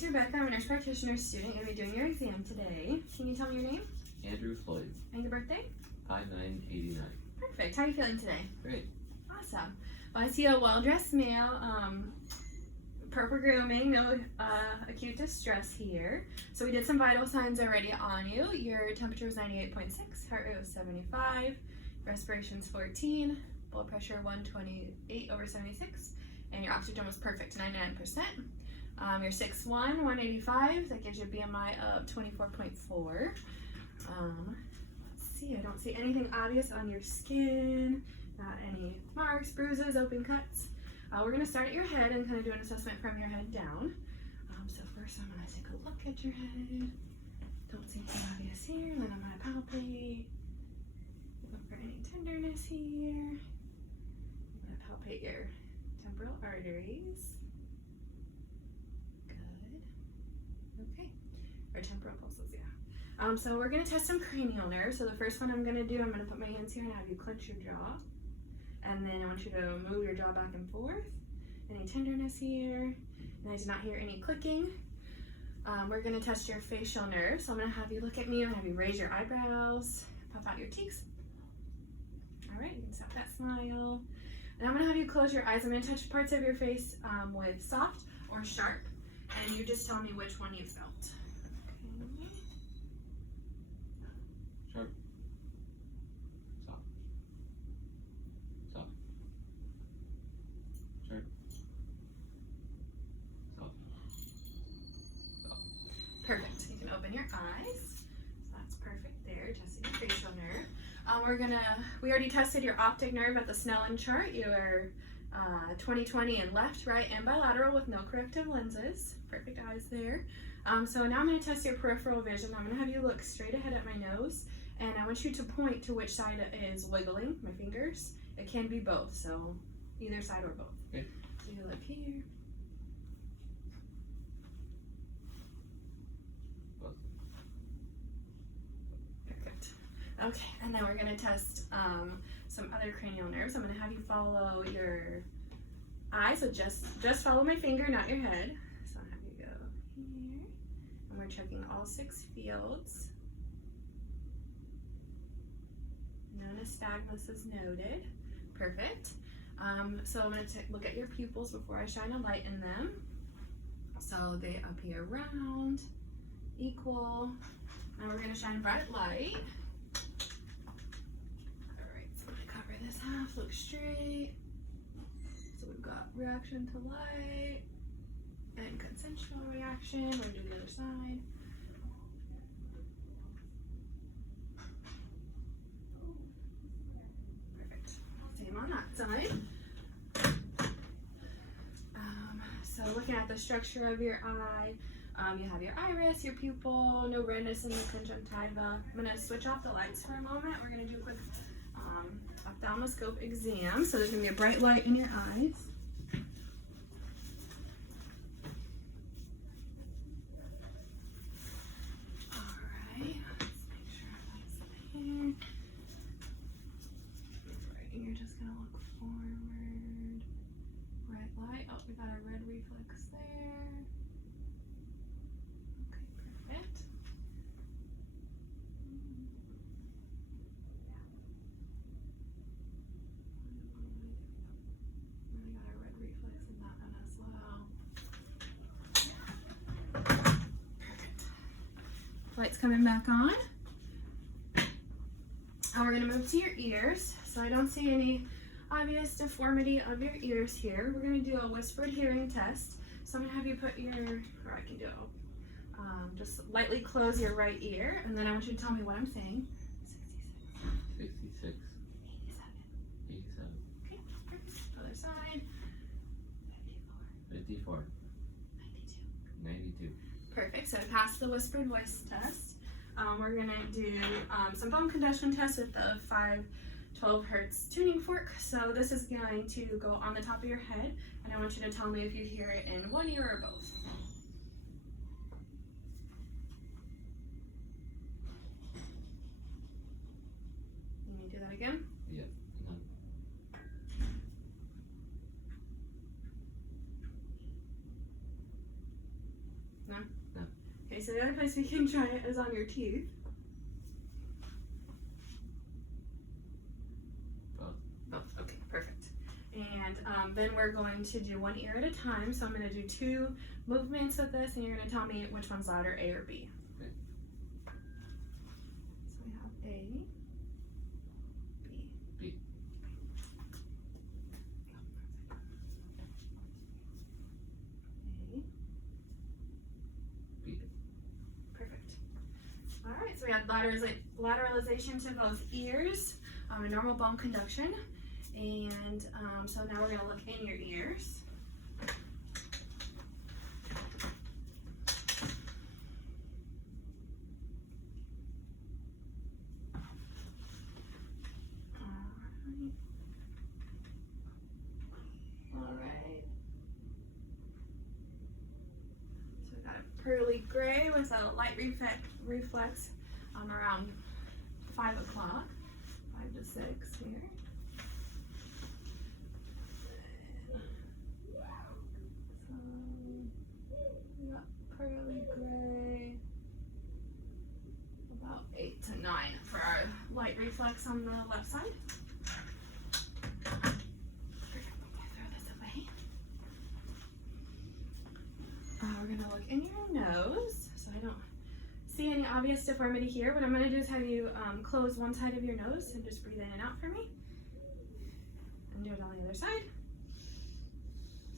name's Rebecca. I'm a nurse practitioner student. I'm going to be doing your exam today. Can you tell me your name? Andrew Floyd. And your birthday? 5989. Perfect. How are you feeling today? Great. Awesome. Well, I see a well-dressed male, proper grooming, no acute distress here. So we did some vital signs already on you. Your temperature was 98.6, heart rate was 75, respiration's 14, blood pressure 128/76, and your oxygen was perfect, 99%. You're 6'1", 185. That gives you a BMI of 24.4. Let's see. I don't see anything obvious on your skin. Not any marks, bruises, open cuts. We're going to start at your head and kind of do an assessment from your head down. So first I'm going to take a look at your head. Don't see anything obvious here. And then I'm going to palpate. Look for any tenderness here. I'm going to palpate your temporal arteries. Good. Okay. Or temporal pulses, yeah. So we're going to test some cranial nerves. So the first one I'm going to do, I'm going to put my hands here and have you clench your jaw. And then I want you to move your jaw back and forth. Any tenderness here. And I did not hear any clicking. We're going to test your facial nerves. So I'm going to have you look at me and have you raise your eyebrows, puff out your cheeks. All right, you can stop that smile. And I'm going to have you close your eyes. I'm going to touch parts of your face with soft or sharp. And you just tell me which one you felt. Okay. Sharp. Soft. Soft. Sharp. Soft. Soft. Perfect. You can open your eyes. So that's perfect there, testing your facial nerve. We already tested your optic nerve at the Snellen chart. You're 20/20 in left, right, and bilateral with no corrective lenses. Perfect eyes there. So now I'm going to test your peripheral vision. I'm going to have you look straight ahead at my nose, and I want you to point to which side is wiggling, my fingers. It can be both, so either side or both. Okay. So you look here. Both. Perfect. Okay, and then we're going to test some other cranial nerves. I'm going to have you follow your eyes, so just follow my finger, not your head. So I'll have you go here, and we're checking all 6 fields. No nystagmus is noted. Perfect. So I'm going to look at your pupils before I shine a light in them. So they appear round, equal, and we're going to shine a bright light. This half, look straight. So we've got reaction to light and consensual reaction. We're going to do the other side. Perfect. Same on that side. So looking at the structure of your eye, you have your iris, your pupil, no redness in the conjunctiva. I'm going to switch off the lights for a moment. We're going to do a quick ophthalmoscope exam. So there's going to be a bright light in your eyes. Alright, let's make sure that's there. Alright, and you're just going to look forward. Bright light. Oh, we got a red reflex there. Okay, perfect. Lights coming back on. And we're going to move to your ears. So I don't see any obvious deformity of your ears here. We're going to do a whispered hearing test. So I'm going to have you put your, or I can do it, just lightly close your right ear, and then I want you to tell me what I'm saying. 66. 87. Okay, perfect. Other side. 54. 92. Perfect. So I passed the whispered voice test. We're going to do some bone conduction tests with the 512 hertz tuning fork. So this is going to go on the top of your head, and I want you to tell me if you hear it in one ear or both. Let me do that again. Yeah. No? Okay, so the other place we can try it is on your teeth. Both. Okay, perfect. And then we're going to do one ear at a time. So I'm going to do 2 movements with this, and you're going to tell me which one's louder, A or B. Okay. So we have A, B. B. A. B. Perfect. All right, so we had lateralization to both ears, a normal bone conduction. And so now we're going to look in your ears. All right. So we got a pearly gray with a light reflex around 5 o'clock, 5 to 6 here. Pearly gray, about 8 to 9 for our light reflex on the left side. Perfect. Okay, throw this away. We're gonna look in your nose, so I don't see any obvious deformity here. What I'm gonna do is have you close one side of your nose and just breathe in and out for me. And do it on the other side.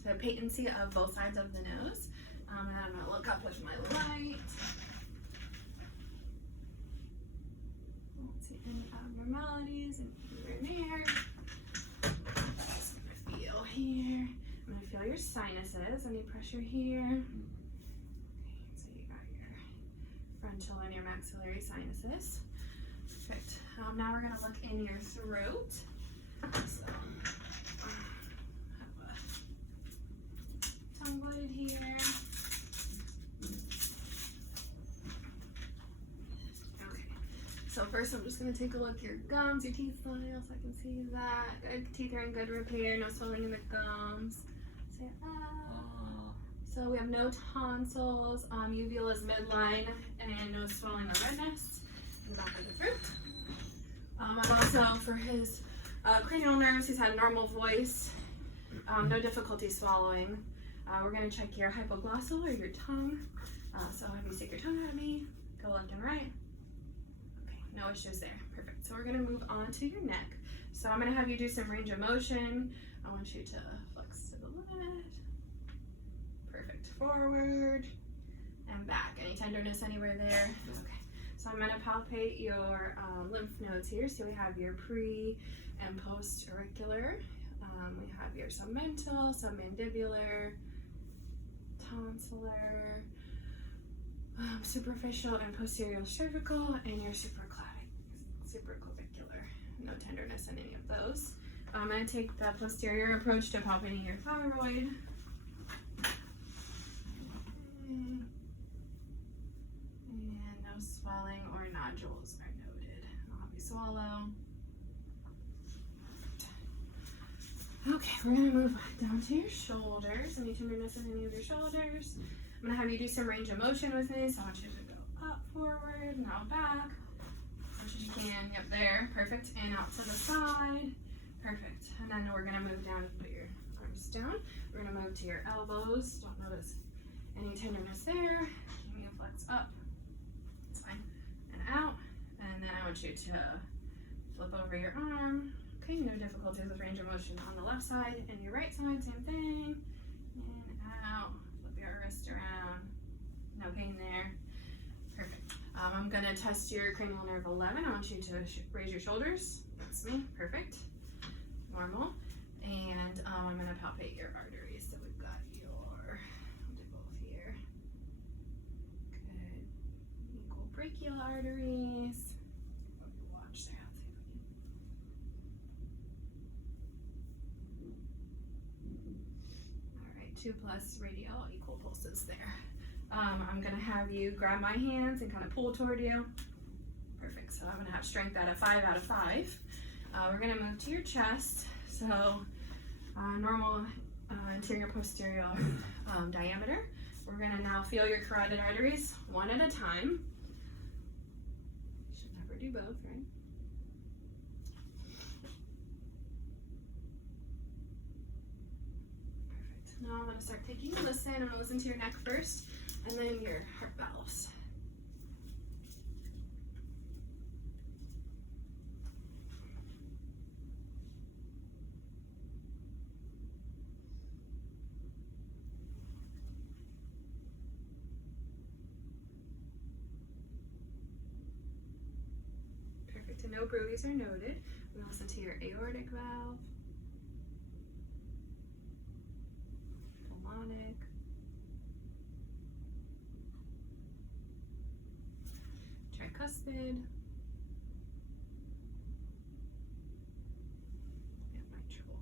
So patency of both sides of the nose. And then I'm going to look up with my light. Don't see any abnormalities anywhere near. Just going to feel here. I'm going to feel your sinuses. Any pressure here? Okay, so you got your frontal and your maxillary sinuses. Perfect. Now we're going to look in your throat. So, have a tongue blade here. So first I'm just going to take a look at your gums, your teeth smile, so I can see that. Good teeth are in good repair, no swelling in the gums. Say ah. So we have no tonsils, uvula is midline, and no swelling or redness in the back of the throat. I've also, for his cranial nerves, he's had normal voice, no difficulty swallowing. We're going to check your hypoglossal or your tongue. So have you stick your tongue out at me, go left and right. No issues there. Perfect. So we're going to move on to your neck. So I'm going to have you do some range of motion. I want you to flex to the limit. Perfect. Forward and back. Any tenderness anywhere there? Okay. So I'm going to palpate your lymph nodes here. So we have your pre and post auricular. We have your submental, submandibular, tonsillar, superficial and posterior cervical, and your supraclavicular. No tenderness in any of those. I'm going to take the posterior approach to palpating your thyroid. And no swelling or nodules are noted. I'll have you swallow. Okay, we're going to move down to your shoulders. Any tenderness in any of your shoulders? I'm going to have you do some range of motion with me. So I want you to go up, forward, now back. As much as you can. Yep, there. Perfect. And out to the side. Perfect. And then we're going to move down and put your arms down. We're going to move to your elbows. Don't notice any tenderness there. Give me a flex up. That's fine. And out. And then I want you to flip over your arm. Okay, no difficulties with range of motion on the left side and your right side, same thing. In, out, flip your wrist around. No pain there. Perfect. I'm gonna test your cranial nerve 11. I want you to raise your shoulders. That's me, perfect. Normal. And I'm gonna palpate your arteries. So we've got your, I'll do both here. Good. Equal brachial arteries. Watch there. All right, 2 plus radial equal pulses there. I'm gonna have you grab my hands and kind of pull toward you. Perfect, so I'm gonna have strength out of 5 out of 5. We're gonna move to your chest. So normal anterior posterior diameter. We're gonna now feel your carotid arteries one at a time. You should never do both, right? Perfect. Now I'm gonna start taking a listen. I'm gonna listen to your neck first, and then your heart valves. Perfect, and no bruits are noted. We listen to your aortic valve, pulmonic, tricuspid, and mitral.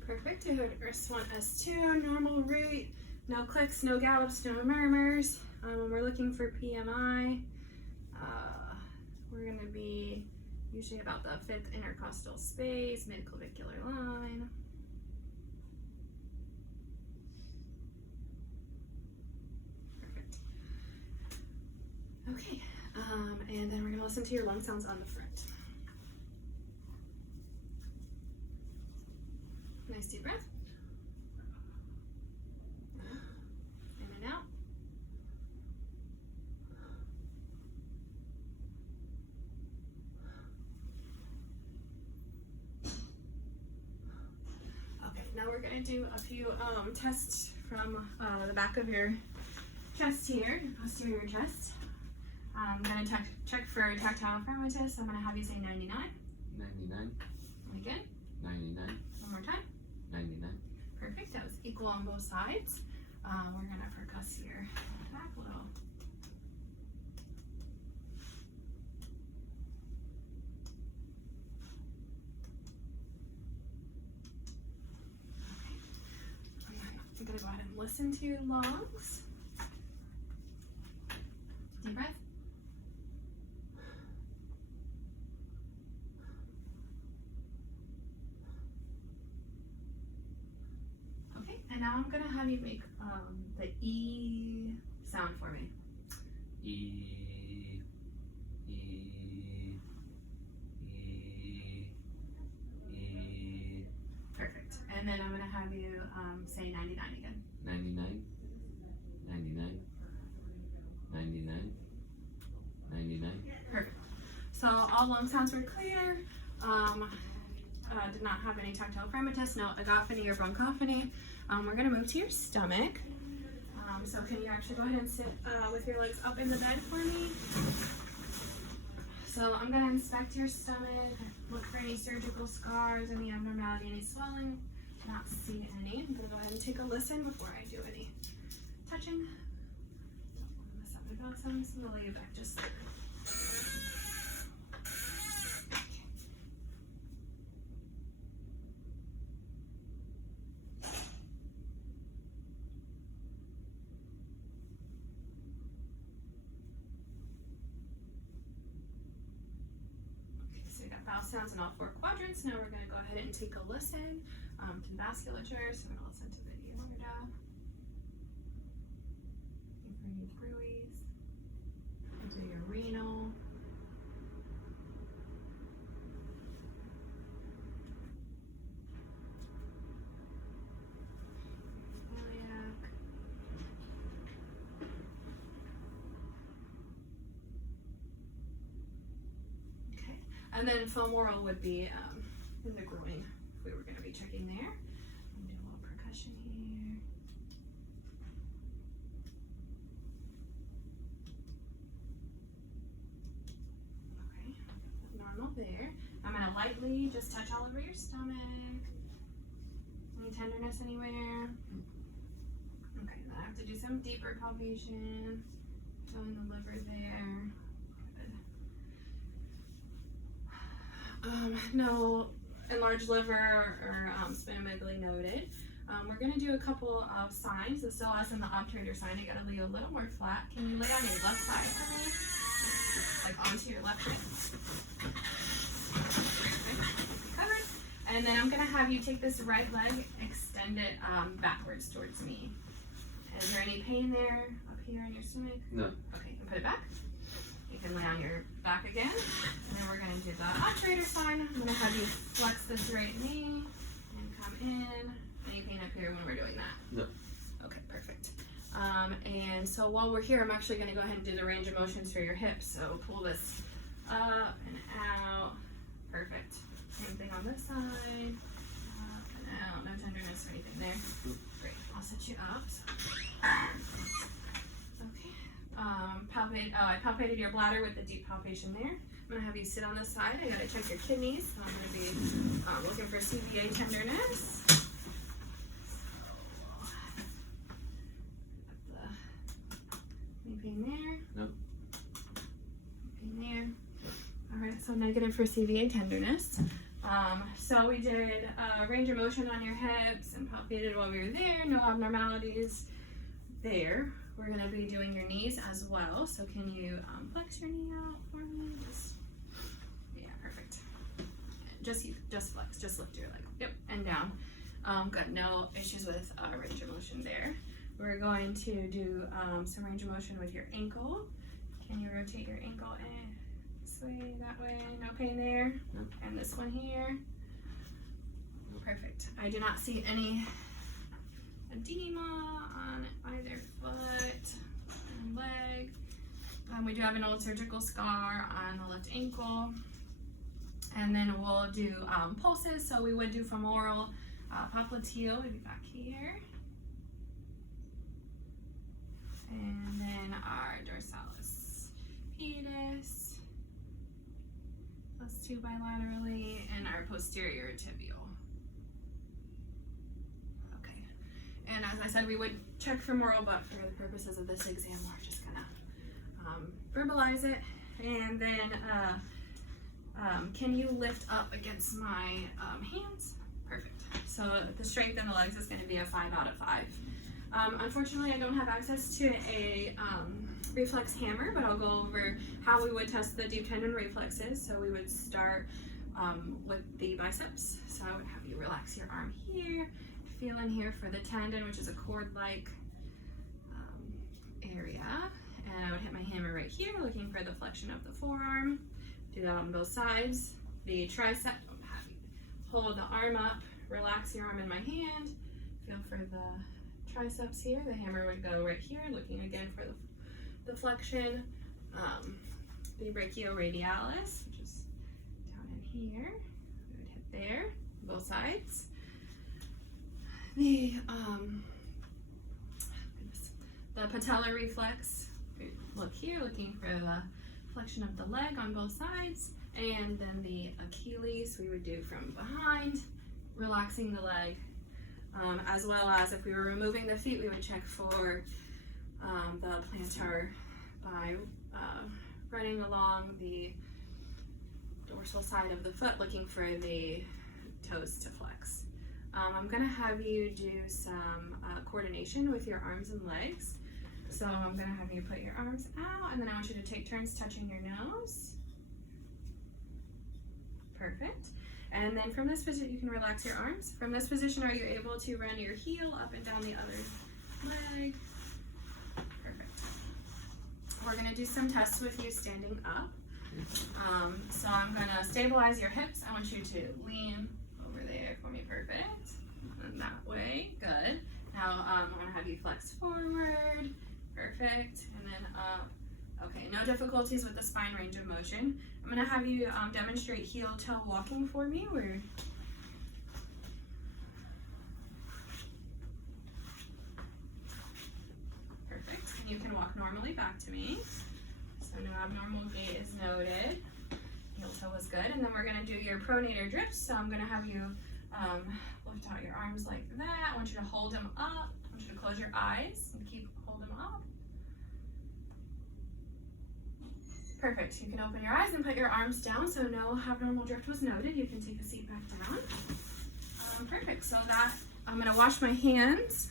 Perfect. You heard S1, S2, normal rate, no clicks, no gallops, no murmurs. We're looking for PMI. We're going to be usually about the 5th intercostal space, midclavicular line. Perfect. Okay, and then we're going to listen to your lung sounds on the front. Nice deep breath. In and out. Okay, now we're going to do a few tests from the back of your chest here, your posterior chest. I'm going to check for tactile firmitus. I'm going to have you say 99. 99. And again. 99. One more time. 99. Perfect. That was equal on both sides. We're going to percuss your back a little. Okay. I'm going to go ahead and listen to your lungs. Deep breath. Okay, and now I'm going to have you make the E sound for me. E. E. E. E. Perfect. And then I'm going to have you say 99 again. 99. 99. 99. 99. Perfect. So all lung sounds were clear. Did not have any tactile firmitus, no agophony or bronchophony. We're going to move to your stomach. So can you actually go ahead and sit with your legs up in the bed for me? So I'm going to inspect your stomach, look for any surgical scars, any abnormality, any swelling. Not see any. I'm going to go ahead and take a listen before I do any touching. Don't want to mess up my bowel sounds. I'm going to lay you back just like that. So we got bowel sounds in all 4 quadrants. Now we're going to go ahead and take a listen to vasculature. So we're going to listen to the aorta. Look for any bruits. Into your renal. Iliac. Okay, and then femoral would be in the groin if we were going to be checking there. I'm doing a little percussion here. Okay, normal there. I'm going to lightly just touch all over your stomach. Any tenderness anywhere? Okay, then I have to do some deeper palpation. Feeling the liver there. Good. No enlarged liver or splenomegaly noted. We're going to do a couple of signs, the psoas and the obturator sign. I got to lay a little more flat. Can you lay on your left side for me? Like onto your left hip. Okay. And then I'm gonna have you take this right leg, extend it backwards towards me. Is there any pain there up here in your stomach? No. Okay, you can put it back. You can lay on your back again. And then we're gonna do the operator sign. I'm gonna have you flex this right knee and come in. Any pain up here when we're doing that? No. Okay, perfect. And so while we're here, I'm actually gonna go ahead and do the range of motions for your hips. So pull this up and out. Perfect. Same thing on this side. Up and out. No tenderness or anything there. Great. I'll set you up. So. Okay. I palpated your bladder with a deep palpation there. I'm gonna have you sit on this side. I gotta check your kidneys. So I'm gonna be looking for CVA tenderness. Any pain there? No. Pain there. Alright, so negative for CVA tenderness. So we did range of motion on your hips and palpated while we were there. No abnormalities there. We're going to be doing your knees as well. So can you flex your knee out for me? Yeah, perfect. Just flex. Just lift your leg. Yep, and down. Good. No issues with range of motion there. We're going to do some range of motion with your ankle. Can you rotate your ankle in this way, that way? No pain there? No. And this one here? Perfect. I do not see any edema on either foot and leg. We do have an old surgical scar on the left ankle. And then we'll do pulses. So we would do femoral popliteal, maybe back here. And then our dorsalis pedis, +2 bilaterally, and our posterior tibial. Okay, and as I said, we would check femoral, but for the purposes of this exam, we're just gonna verbalize it. And then, can you lift up against my hands? Perfect. So the strength in the legs is gonna be a 5 out of 5. Unfortunately, I don't have access to a reflex hammer, but I'll go over how we would test the deep tendon reflexes. So we would start with the biceps. So I would have you relax your arm here, feel in here for the tendon, which is a cord-like area. And I would hit my hammer right here, looking for the flexion of the forearm. Do that on both sides. The tricep, I'll have you hold the arm up, relax your arm in my hand, feel for the triceps here. The hammer would go right here, looking again for the flexion. The brachioradialis, which is down in here. We would hit there, both sides. The patellar reflex, look here, looking for the flexion of the leg on both sides. And then the Achilles, we would do from behind, relaxing the leg. As well as if we were removing the feet, we would check for the plantar by running along the dorsal side of the foot, looking for the toes to flex. I'm gonna have you do some coordination with your arms and legs. So I'm gonna have you put your arms out, and then I want you to take turns touching your nose. Perfect. And then from this position, you can relax your arms. From this position, are you able to run your heel up and down the other leg? Perfect. We're gonna do some tests with you standing up. So I'm gonna stabilize your hips. I want you to lean over there for me, perfect. And that way, good. Now I'm gonna have you flex forward, perfect, and then up. Okay, no difficulties with the spine range of motion. I'm gonna have you demonstrate heel-toe walking for me. Perfect, and you can walk normally back to me. So no abnormal gait is noted. Heel-toe was good, and then we're gonna do your pronator drips. So I'm gonna have you lift out your arms like that. I want you to hold them up. I want you to close your eyes and hold them up. Perfect. You can open your eyes and put your arms down, so no abnormal drift was noted. You can take a seat back down. Perfect. So that I'm going to wash my hands,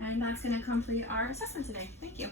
and that's going to complete our assessment today. Thank you.